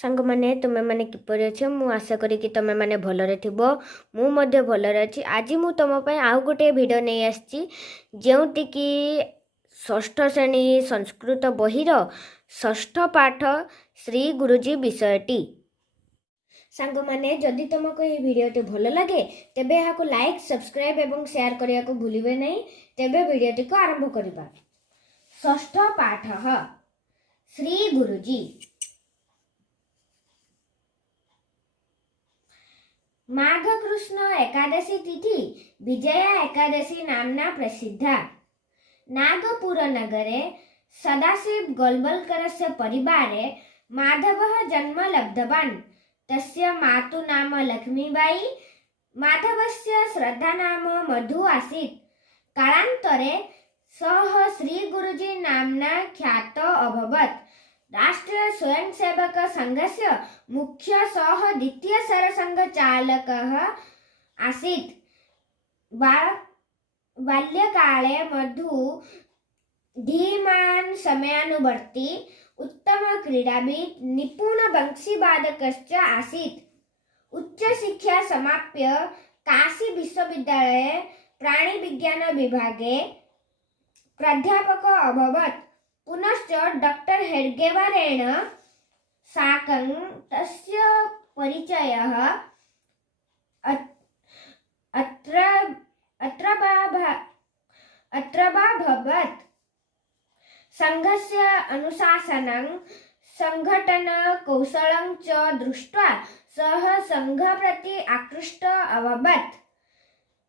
सांग माने तुमे माने किपर अच्छे मु आशा करी कि तुमे माने भलरे थिबो मु मध्य भलरे अछि। आज मु तुम पय आउ गोटे भिडियो नै आछि जेउति कि षष्ठ श्रेणी संस्कृत बहिर षष्ठ पाठ श्री गुरुजी विषयटी। सांग माने जदि तुमको ये भिडियोटी भल लगे तेबे याको लाइक सब्सक्राइब एवं शेयर करिया को भूलिबे नै। तेबे भिडियोटी को आरंभ करिबा। षष्ठ पाठ श्री गुरुजी। माघ कृष्ण एकादशी तिथि विजया एकादशी नामना प्रसिद्धा। नागपुर नगरे सदाशिव गोलवलकरस्य परिवारे माधवः जन्म लब्धवान्। तस्य मातु नाम लक्ष्मीबाई, माधवस्य श्रद्धा नाम मधु आसीत्। कालान्तरे सः श्री गुरुजी नाम्ना ख्यात अभवत्। राष्ट्रीय स्वयंसेवक संघस्य मुख्य सह द्वितीय सरसंघ चालकः आसीत्। बाल्यकाले मधु धीमान् समयानुवर्ती उत्तम क्रीडाविद् निपुण बंशीवादकश्च आसीत्। उच्च शिक्षा समाप्य काशी विश्वविद्यालये प्राणिविज्ञान विभागे प्राध्यापक अभवत्। पुनश्च डॉक्टर हेड्गेवारेण साकं तस्य परिचयः अत्र भवत्। संघस्य अनुशासनं संघटन कौशलं च दृष्ट्वा सः संघ प्रति आकृष्ट अभवत्।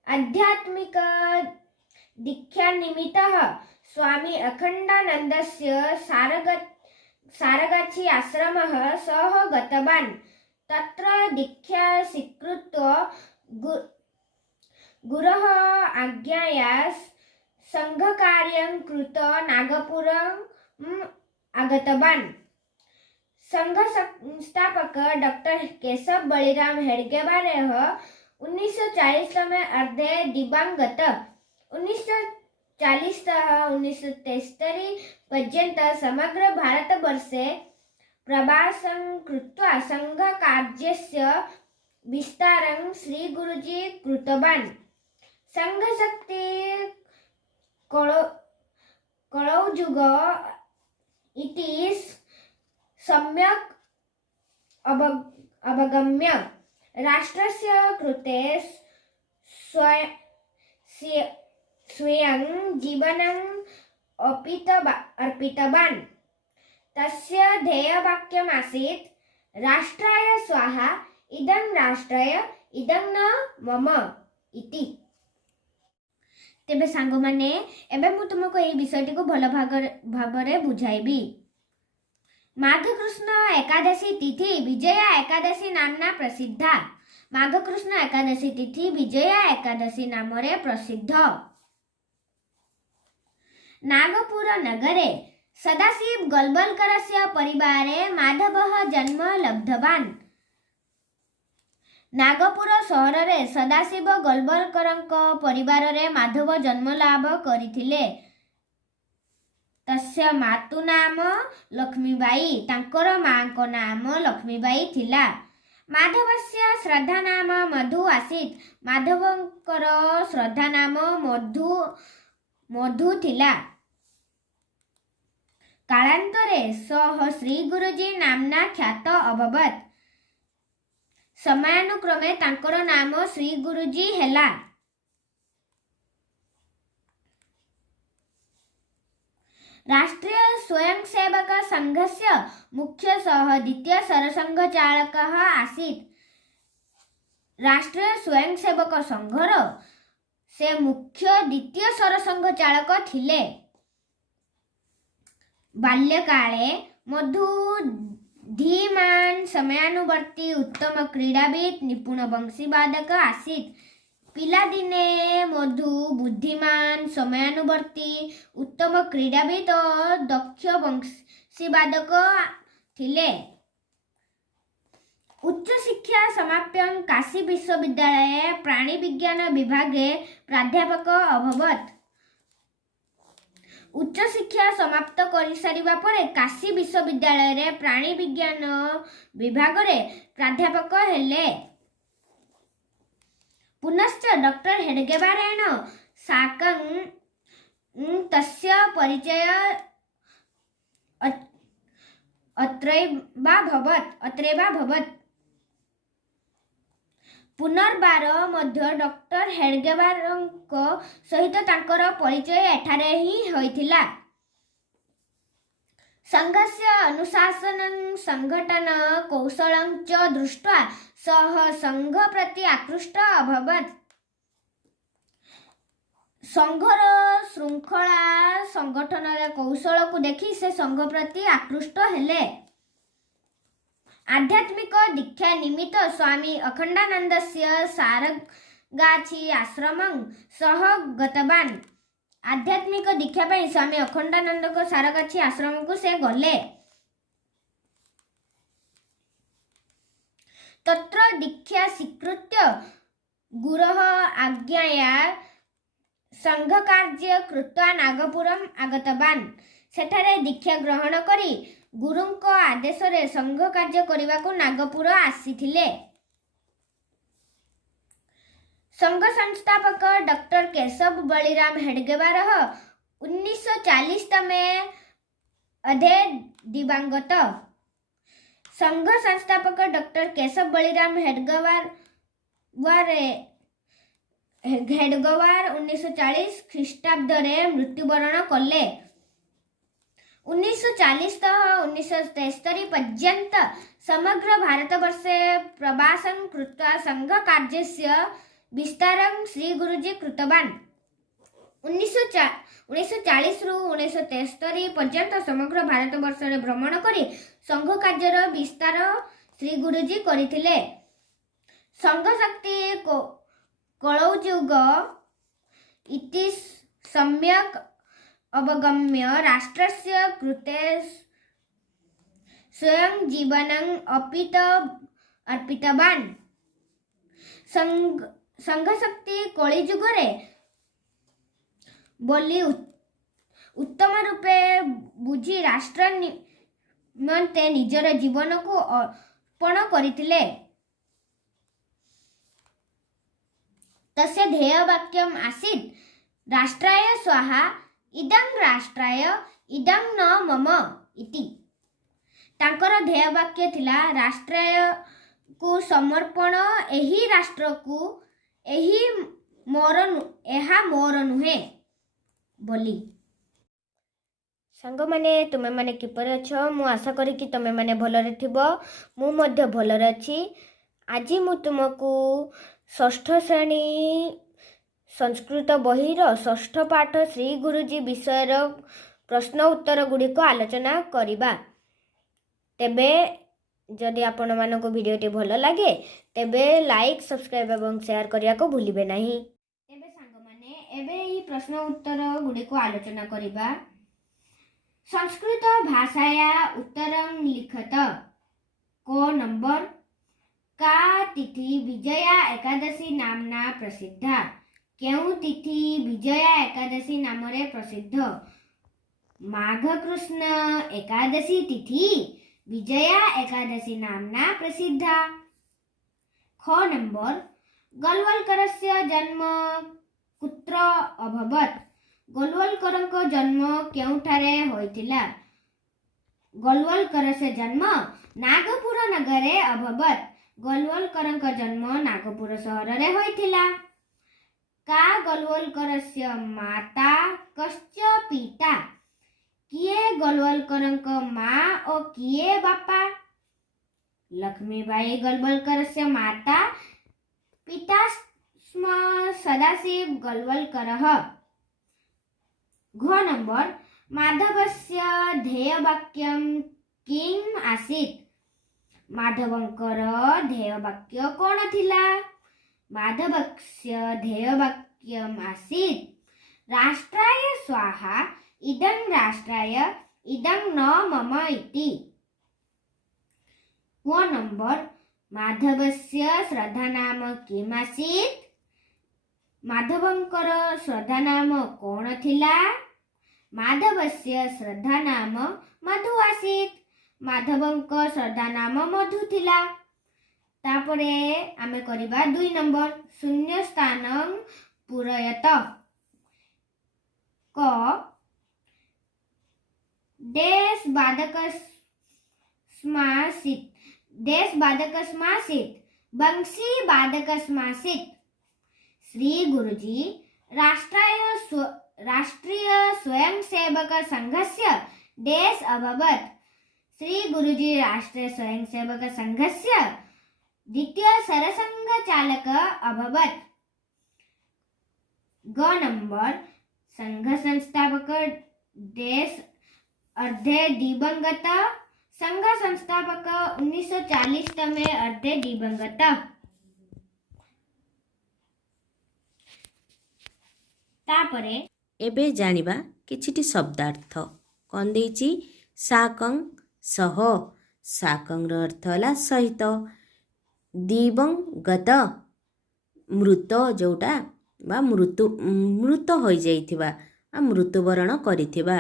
आध्यात्मिक दीक्षानिमित्तः स्वामी अखण्डानन्दस्य सारगाछी आश्रमः सः गतवान्। तत्र दीक्षा स्वीकृत्य गुरोः आज्ञया संघकार्यं कृत्वा नागपुरम् आगतवान्। संघ संस्थापक डॉक्टर केशव बलिराम हेडगेवारः 1940 तमे अर्धे दिवंगत। 1940 1973 पर्यंत समग्र भारतवर्षे प्रवासं कृत्वा संघकार्यस्य विस्तारं श्री गुरुजी कृतवान्। संघशक्ति कलौजुग इति सम्यक् अवगम्य राष्ट्रस्य कृते स्वयं जीवनम् अर्पितवान्। तस्य ध्येयवाक्यमासीत् राष्ट्राय स्वाहा इदं राष्ट्राय इदं न मम इति। तेबे सांग माने एबे मु तुमको ए विषयटी को भल भाबरे बुझाइबी। माघ कृष्ण एकादशी तिथि विजया एकादशी नामना प्रसिद्धा। माघ कृष्ण एकादशी तिथि विजया एकादशी नामरे प्रसिद्ध। नागपुर नगरे सदाशिव गोलवलकरस्य परिवारे माधवः जन्म लब्धवान्। नागपुर सहर रे सदाशिव गोलवलकरଙ୍କ परिवारे माधव जन्म लाभ करिथिले। तस्य मातु नाम लक्ष्मीबाई, तांकर मांको नाम लक्ष्मीबाई थिला। माधवस्य श्रद्धा नाम मधु आसीत्। माधवंकर श्रद्धा नाम मधु थिला। कालान्तरे सः श्री गुरुजी नाम्ना ख्यात अभवत्। समयानुक्रमे तांकर नाम श्री गुरुजी हेला। राष्ट्रीय स्वयंसेवक संघस्य मुख्य सह द्वितीय सरसंघ चालकः आसीत्। राष्ट्रीय स्वयंसेवक संघर से मुख्य द्वितीय सरसंघ चालक थिले। बाल्यकाले मधु धीमान् समयानुवर्ती उत्तम क्रीडाविद् निपुण बंशीवादक आसीत्। पिलादिने मधु बुद्धिमान समयानुवर्ती उत्तम क्रीडाविद् और दक्ष बंशीवादक थिले। उच्च शिक्षा समाप्य काशी विश्वविद्यालये प्राणिविज्ञान विभागे प्राध्यापक अभवत्। उच्च शिक्षा समाप्त कर सारिबा परे काशी विश्वविद्यालय रे प्राणी विज्ञान विभाग रे प्राध्यापक हेले। पुनश्च डॉक्टर हेडगेवारेण साकं तस्य परिचय अत्रैवा भवत्। पुनर्बार मध्य डॉक्टर हेडगेवारଙ୍କ सहित तांकर परिचय एठारे ही होइथिला। संघस्य अनुशासनं संघटन कौशलं च दृष्ट्वा सह संघ प्रति आकृष्ट अभवत्। संघर श्रृंखला संगठन कौशल को देखि से संघ प्रति आकृष्ट हेले। आध्यात्मिक दीक्षा निमित्त स्वामी अखंडानंदस्य सारगाछी आश्रमं सह गतवान्। आध्यात्मिक दीक्षा पई स्वामी अखंडानंद को सारगाछी आश्रम को से गले। तत्र दीक्षा स्वीकृत्य गुरः आज्ञया संघ कार्य कृत्वा नागपुरम आगतवान्। सेठारे दीक्षा ग्रहण करी गुरुंक आदेश रे संघ कार्य करिवाकु नागपुर आसीथिले। संघ संस्थापक डॉक्टर केशव बलिराम हेडगेवार 1940 तमे अधे दिवंगत। संघ संस्थापक डॉक्टर केशव बलिराम हेडगेवार 1940 ख्रीष्टाब्द रे मृत्युवरण कले। 1940 1973 पर्यंत समग्र भारतवर्षे प्रवासं कृत्वा संघ कार्यस्य विस्तारं श्री गुरुजी कृतवान्। 1940 रु 1973 पर्यंत समग्र भारतवर्ष रे भ्रमण करी संघ कार्यर विस्तार श्री गुरुजी करिथिले। संघ शक्ति कलौजुग इति सम्यक अवगम्य राष्ट्रस्य कृते स्वयं जीवनं अर्पितवान्। संघ शक्ति कलिजुगरे बोली उत्तम रूपे बुझी राष्ट्र निमंते निजर जीवन को अर्पण करथिले। तस्य ध्येय वाक्यम आसीत् राष्ट्राय स्वाहा इदं राष्ट्राय इदं न मम इति। तांकर ध्येय वाक्य थिला राष्ट्राय को समर्पण, एही राष्ट्र को एही एहा मोर नुहे बोली। सांग माने तुमे माने किपर अछ? मु आशा करी कि तुमे माने भलरे थिबो। मु मध्य भलरे अछि। आज मु तुमको षष्ठ श्रेणी संस्कृत बहिर षष्ठ पाठ श्री गुरुजी विषयर प्रश्न उत्तर गुड़िक आलोचना करिबा। तेबे जदि आपण मानको भिडियोटी भल लागे तेबे लाइक सब्सक्राइब एवं शेयर करिया को भूलिबे नहीं। तेबे सांग माने एबे ई प्रश्न उत्तर गुड़िक आलोचना करिबा। संस्कृत भाषाया उत्तरं लिखत। को नंबर का तिथि विजया एकादशी नामना प्रसिद्धा? केउ तिथि विजया एकादशी नामरे प्रसिद्ध? माघ कृष्ण एकादशी तिथि विजया एकादशी नामना प्रसिद्धा। ख नंबर गोलवलकरस्य जन्म कुत्र अभवत्? गोलवलकरଙ୍କ जन्म केउठारे होइथिला? गोलवलकरस्य जन्म नागपुर नगरे अभवत्। गोलवलकरଙ୍କ जन्म नागपुर सहर रे होइथिला। का गोलवलकरस्य माता कश्च पिता? किए गोलवलकरଙ୍କ माँ और किए बापा? लक्ष्मीबाई गोलवलकरस्य माता, पिता स्म सदाशिव गोलवलकरः। घ नंबर माधवस्य ध्येयवाक्यं किम् आसीत्? माधवंकर ध्येयवाक्य कोण थिला? माधवस्य ध्येयवाक्यम् आसीत् राष्ट्राय स्वाहा इदं राष्ट्राय इदं न मम इति। व नंबर माधवस्य श्रद्धानाम किम् आसीत्? माधवंकर श्रद्धानाम कोण थिला? माधवस्य श्रद्धा नाम मधु आसीत माधवंक श्रद्धा नाम मधु थिला तापरे आमे करिबा 2 नंबर शून्य स्थान पूरयत क देश बाधक स्मासित बंशी बाधक स्मासित श्री गुरुजी राष्ट्रीय स्वयंसेवक संघस्य देश अभवत् श्री गुरुजी राष्ट्रीय स्वयंसेवक संघस्य द्वितीय सरसंघ चालक अभवत् ग नंबर संघ संस्थापक देश अर्धे दिवंगत संघ संस्थापक 1940 तमे अर्धे दिवंगत तापरे एबे जानिबा किछिटी शब्दार्थ कौन देइछि साकं सह साकं र अर्थ होला सहित दिवंगत मृत जोटा बा मृत होई जाइथिबा मृत्युवरण करिथिबा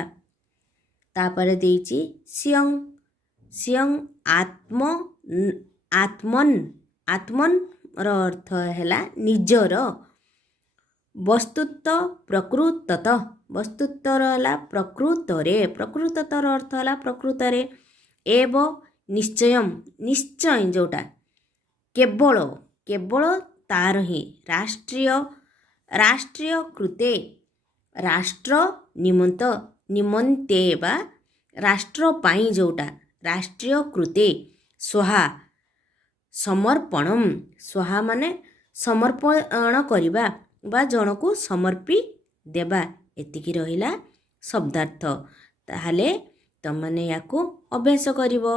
तापरे देइछि सियं सियं आत्मन र अर्थ हैला निजर वस्तुत्व प्रकृतत वस्तुत्वर होला प्रकृतरे प्रकृततर अर्थ होला प्रकृतरे एव निश्चय जोटा केवल केवल तार ही राष्ट्रीय कृते राष्ट्र निमंते बा राष्ट्र पाई जोटा राष्ट्रीय कृते स्वाहा समर्पणम स्वाहा माने समर्पण करिबा बा जनकु समर्पी देबा एतिकी रहिला शब्दार्थ ताहाले तमने याकु अभ्यास करिवो।